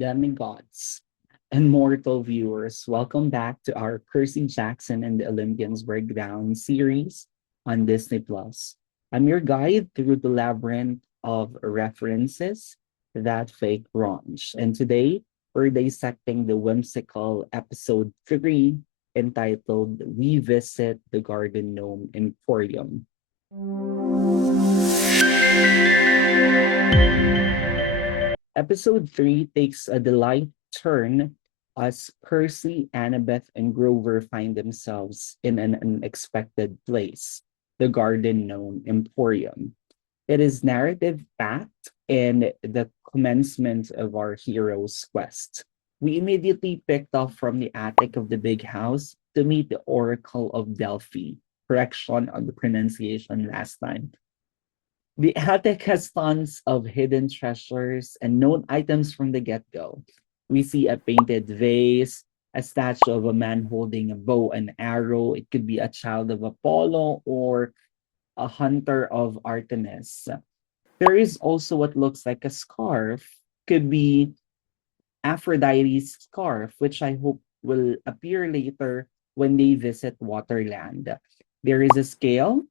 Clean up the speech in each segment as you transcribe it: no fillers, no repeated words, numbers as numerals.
demigods, and mortal viewers. Welcome back to our Percy Jackson and the Olympians breakdown series on Disney Plus. I'm your guide through the labyrinth of references that fake launch. And today we're dissecting the whimsical episode 3 entitled We Visit the Garden Gnome Emporium. Episode 3 takes a delight turn as Percy, Annabeth, and Grover find themselves in an unexpected place, the Garden Gnome Emporium. It is narrative packed and the commencement of our hero's quest. We immediately picked off from the attic of the big house to meet the Oracle of Delphi. Correction on the pronunciation last time. The attic has tons of hidden treasures and known items from the get go. We see a painted vase, a statue of a man holding a bow and arrow. It could be a child of Apollo or a hunter of Artemis. There is also what looks like a scarf, could be Aphrodite's scarf, which I hope will appear later when they visit Waterland. There is a scale,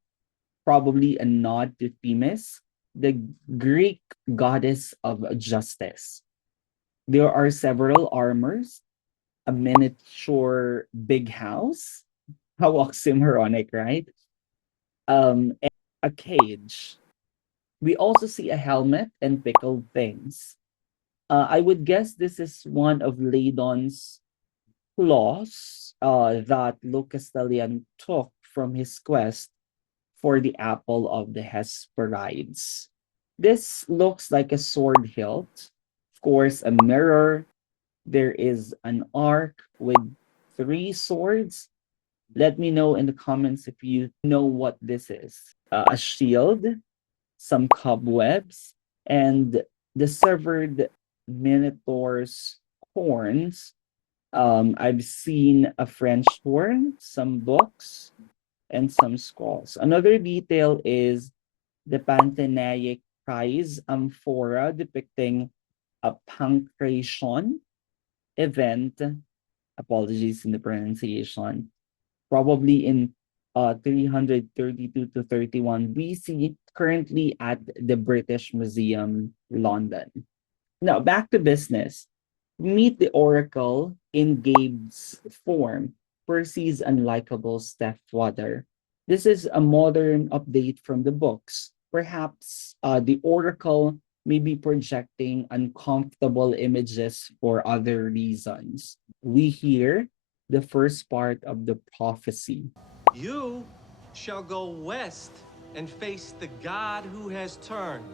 probably a nod to Themis, the Greek goddess of justice. There are several armors, a miniature big house. How oxymoronic, right? And a cage. We also see a helmet and pickled things. I would guess this is one of Ladon's claws that Lucas Talian took from his quest for the apple of the Hesperides. This looks like a sword hilt. Of course, a mirror. There is an arc with three swords. Let me know in the comments if you know what this is. A shield, some cobwebs, and the severed minotaur's horns. I've seen a French horn, some books, and some scrolls. Another detail is the Pantanaic prize amphora depicting a pancreation event. Apologies in the pronunciation. Probably in 332 to 31 BC, currently at the British Museum, London. Now, back to business. Meet the Oracle in Gabe's form, Percy's unlikable stepfather. This is a modern update from the books. Perhaps the Oracle may be projecting uncomfortable images for other reasons. We hear the first part of the prophecy. You shall go west and face the God who has turned,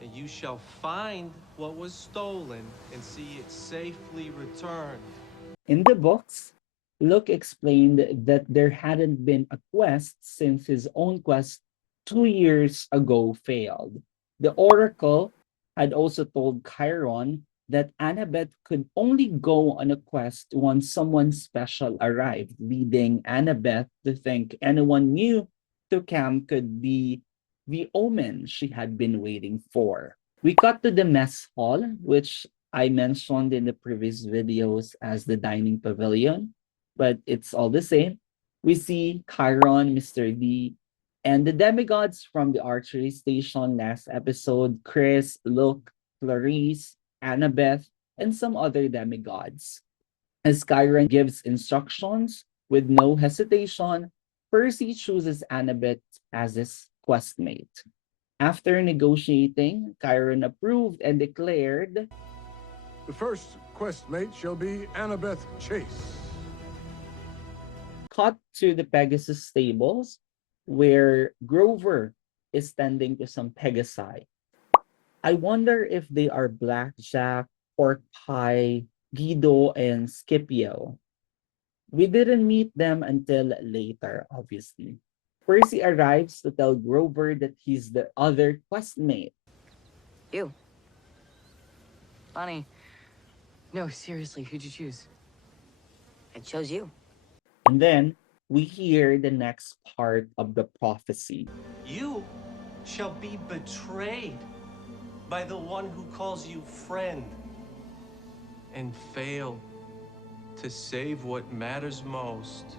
and you shall find what was stolen and see it safely returned. In the books, Luke explained that there hadn't been a quest since his own quest 2 years ago failed. The Oracle had also told Chiron that Annabeth could only go on a quest once someone special arrived, leading Annabeth to think anyone new to camp could be the omen she had been waiting for. We cut to the mess hall, which I mentioned in the previous videos as the dining pavilion, but it's all the same. We see Chiron, Mr. D, and the demigods from the archery station last episode, Chris, Luke, Clarice, Annabeth, and some other demigods. As Chiron gives instructions with no hesitation, Percy chooses Annabeth as his questmate. After negotiating, Chiron approved and declared, The first questmate shall be Annabeth Chase. cut to the Pegasus stables, where Grover is tending to some Pegasi. I wonder if they are Blackjack, Pork Pie, Guido, and Scipio. We didn't meet them until later, obviously. Percy arrives to tell Grover that he's the other questmate. You. Funny. No, seriously, who'd you choose? I chose you. And then we hear the next part of the prophecy. You shall be betrayed by the one who calls you friend. and fail to save what matters most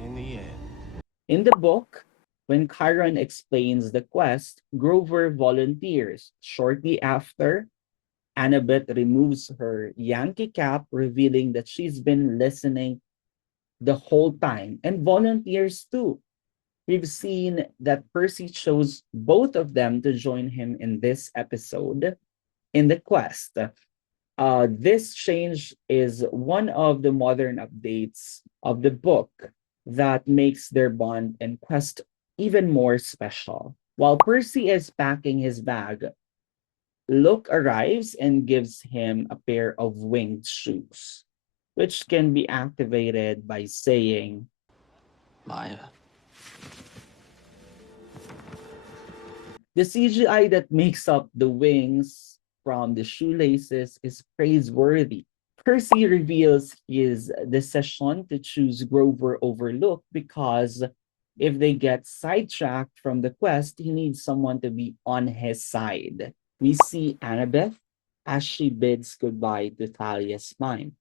in the end. In the book, when Chiron explains the quest, Grover volunteers. Shortly after, Annabeth removes her Yankee cap, revealing that she's been listening the whole time and volunteers too. We've seen that Percy chose both of them to join him in this episode in the quest. This change is one of the modern updates of the book that makes their bond and quest even more special. While Percy is packing his bag, Luke arrives and gives him a pair of winged shoes, which can be activated by saying, Maya. the CGI that makes up the wings from the shoelaces is praiseworthy. Percy reveals his decision to choose Grover over Luke because if they get sidetracked from the quest, he needs someone to be on his side. We see Annabeth as she bids goodbye to Thalia's mind.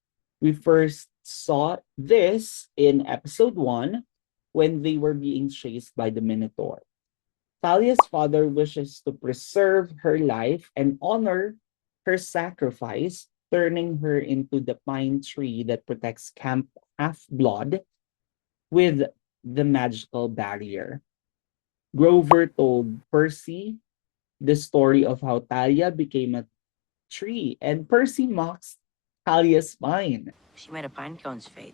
We first saw this in episode 1 when they were being chased by the Minotaur. Thalia's father wishes to preserve her life and honor her sacrifice, turning her into the pine tree that protects Camp Half Blood with the magical barrier. Grover told Percy the story of how Thalia became a tree, and Percy mocks Thalia's spine. She made a pine cone's fate.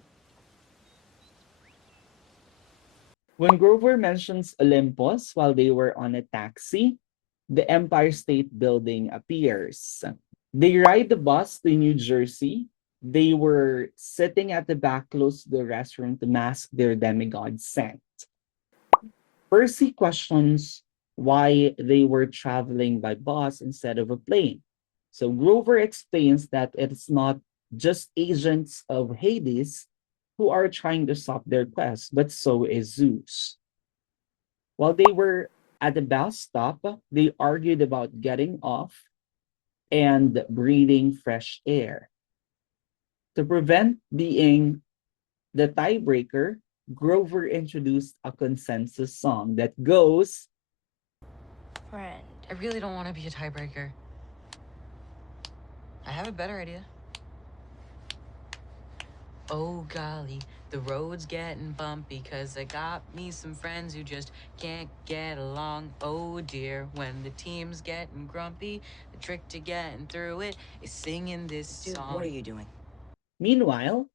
When Grover mentions Olympus while they were on a taxi, the Empire State Building appears. They ride the bus to New Jersey. They were sitting at the back close to the restroom to mask their demigod scent. Percy questions why they were traveling by bus instead of a plane. So Grover explains that it's not just agents of Hades who are trying to stop their quest, but so is Zeus. While they were at the bus stop, they argued about getting off and breathing fresh air. To prevent being the tiebreaker, Grover introduced a consensus song that goes, Friend. I really don't want to be a tiebreaker. I have a better idea. Oh golly, the road's getting bumpy cause I got me some friends who just can't get along. Oh dear, when the team's getting grumpy, the trick to getting through it is singing this song. What are you doing? Meanwhile,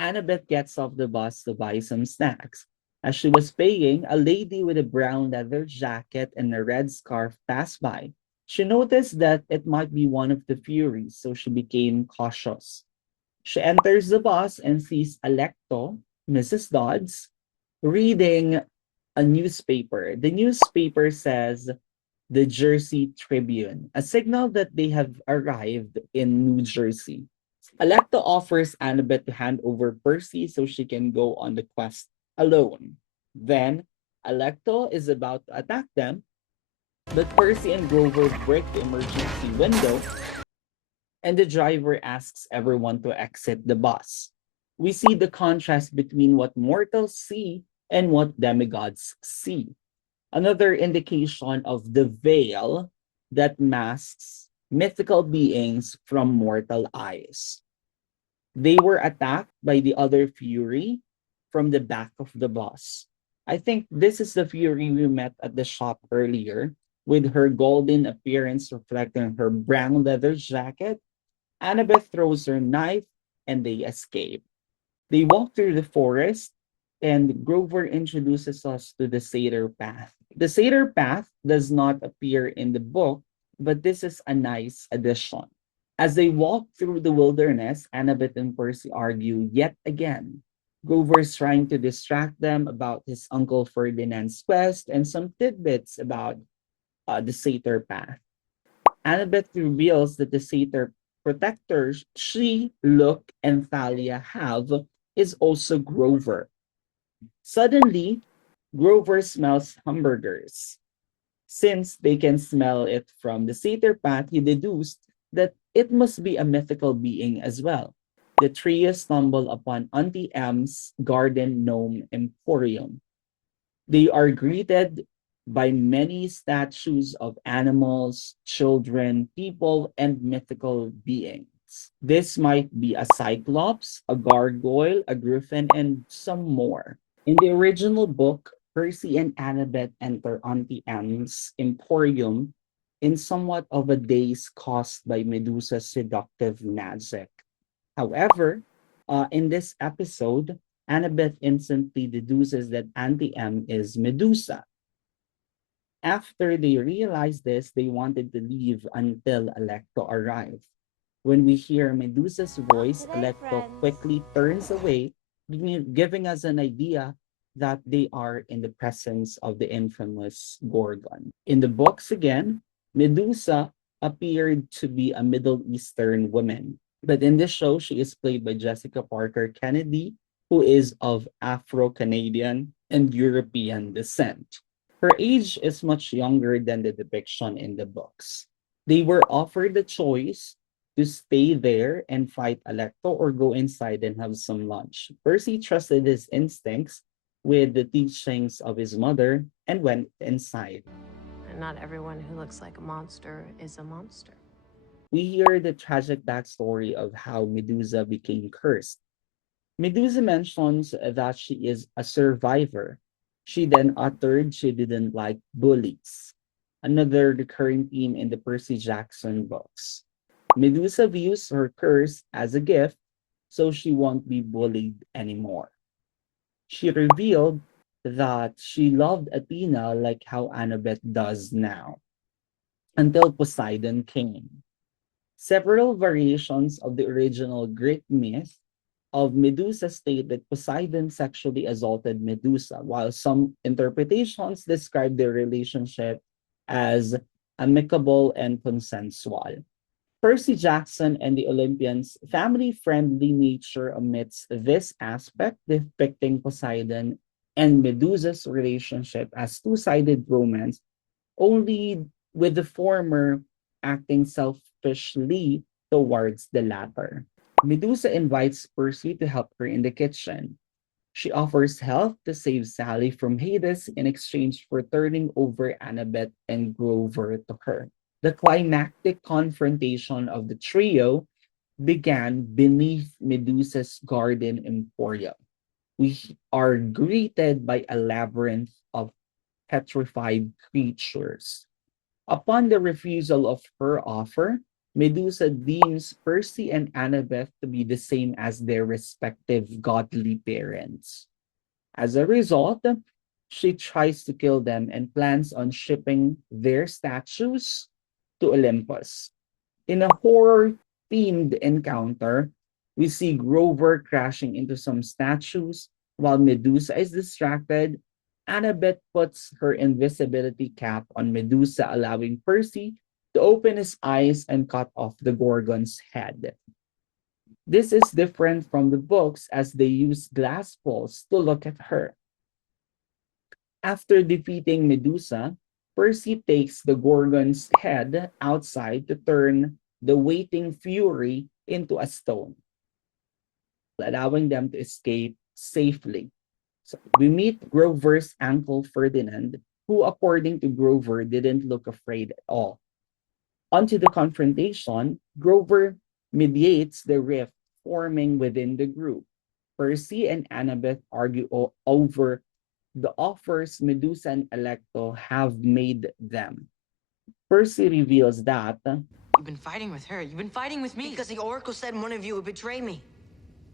Annabeth gets off the bus to buy some snacks. As she was paying, a lady with a brown leather jacket and a red scarf passed by. She noticed that it might be one of the Furies, so she became cautious. She enters the bus and sees Alecto, Mrs. Dodds, reading a newspaper. The newspaper says the Jersey Tribune, a signal that they have arrived in New Jersey. Alecto offers Annabeth to hand over Percy so she can go on the quest alone. Then, Alecto is about to attack them, but Percy and Grover break the emergency window and the driver asks everyone to exit the bus. We see the contrast between what mortals see and what demigods see. Another indication of the veil that masks mythical beings from mortal eyes. They were attacked by the other Fury from the back of the bus. I think this is the Fury we met at the shop earlier, with her golden appearance reflecting her brown leather jacket. Annabeth throws her knife and they escape. They walk through the forest, and Grover introduces us to the Satyr Path. The Satyr Path does not appear in the book, but this is a nice addition. As they walk through the wilderness, Annabeth and Percy argue yet again. Grover's trying to distract them about his uncle Ferdinand's quest and some tidbits about the Satyr Path. Annabeth reveals that the Satyr protectors she, Luke, and Thalia have is also Grover. Suddenly, Grover smells hamburgers. Since they can smell it from the Satyr Path, he deduced that it must be a mythical being as well. The trio stumble upon Auntie M's garden gnome emporium. They are greeted by many statues of animals, children, people, and mythical beings. This might be a cyclops, a gargoyle, a griffin, and some more. In the original book, Percy and Annabeth enter Auntie Anne's emporium in somewhat of a daze caused by Medusa's seductive magic. However, in this episode, Annabeth instantly deduces that Auntie M is Medusa. After they realized this, they wanted to leave until Alecto arrived. When we hear Medusa's Not voice, today, Alecto friends. quickly turns away, giving us an idea that they are in the presence of the infamous Gorgon. In the books again, Medusa appeared to be a Middle Eastern woman, but in this show, she is played by Jessica Parker Kennedy, who is of Afro Canadian and European descent. Her age is much younger than the depiction in the books. They were offered the choice to stay there and fight Alecto or go inside and have some lunch. Percy trusted his instincts with the teachings of his mother and went inside. And not everyone who looks like a monster is a monster. We hear the tragic backstory of how Medusa became cursed. Medusa mentions that she is a survivor. She then uttered she didn't like bullies, another recurring theme in the Percy Jackson books. Medusa views her curse as a gift, so she won't be bullied anymore. She revealed that she loved Athena like how Annabeth does now, until Poseidon came. Several variations of the original Greek myth of Medusa state that Poseidon sexually assaulted Medusa, while some interpretations describe their relationship as amicable and consensual. Percy Jackson and the Olympians' family friendly nature omits this aspect, depicting Poseidon and Medusa's relationship as two sided romance, only with the former acting selfishly towards the latter. Medusa invites Percy to help her in the kitchen. She offers help to save Sally from Hades in exchange for turning over Annabeth and Grover to her. The climactic confrontation of the trio began beneath Medusa's garden emporium. We are greeted by a labyrinth of petrified creatures. Upon the refusal of her offer, Medusa deems Percy and Annabeth to be the same as their respective godly parents. As a result, she tries to kill them and plans on shipping their statues to Olympus. In a horror themed encounter, we see Grover crashing into some statues while Medusa is distracted. Annabeth puts her invisibility cap on Medusa, allowing Percy to open his eyes and cut off the Gorgon's head. This is different from the books as they use glass balls to look at her. After defeating Medusa, Percy takes the Gorgon's head outside to turn the waiting Fury into a stone, allowing them to escape safely. So we meet Grover's uncle Ferdinand, who, according to Grover, didn't look afraid at all. Onto the confrontation, Grover mediates the rift forming within the group. Percy and Annabeth argue over the offers Medusa and Alecto have made them. Percy reveals that You've been fighting with her. You've been fighting with me. Because the Oracle said one of you would betray me.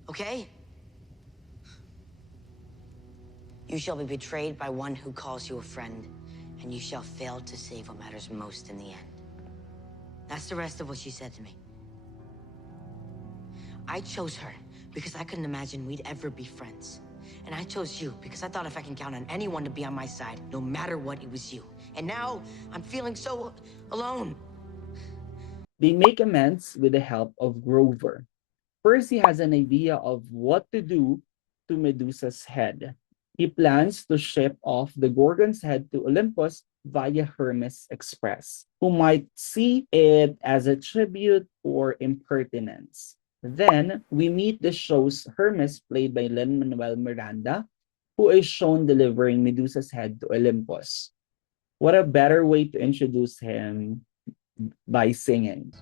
Okay? You shall be betrayed by one who calls you a friend, and you shall fail to save what matters most in the end. That's the rest of what she said to me. I chose her because I couldn't imagine we'd ever be friends. And I chose you because I thought if I can count on anyone to be on my side, no matter what, it was you. And now I'm feeling so alone. they make amends with the help of Grover. Percy has an idea of what to do to Medusa's head. He plans to ship off the Gorgon's head to Olympus via Hermes Express, who might see it as a tribute or impertinence. Then we meet the show's Hermes, played by Lin-Manuel Miranda, who is shown delivering Medusa's head to Olympus. What a better way to introduce him by singing.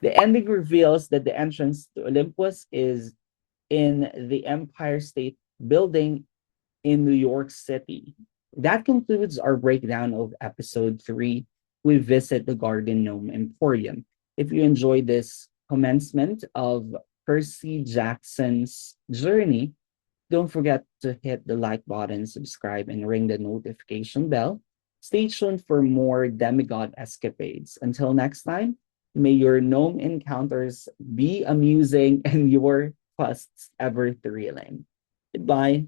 The ending reveals that the entrance to Olympus is in the Empire State Building in New York City. That concludes our breakdown of episode 3. We visit the Garden Gnome Emporium. If you enjoyed this commencement of Percy Jackson's journey, don't forget to hit the like button, subscribe, and ring the notification bell. Stay tuned for more demigod escapades. Until next time, may your gnome encounters be amusing and your quests ever thrilling. Goodbye.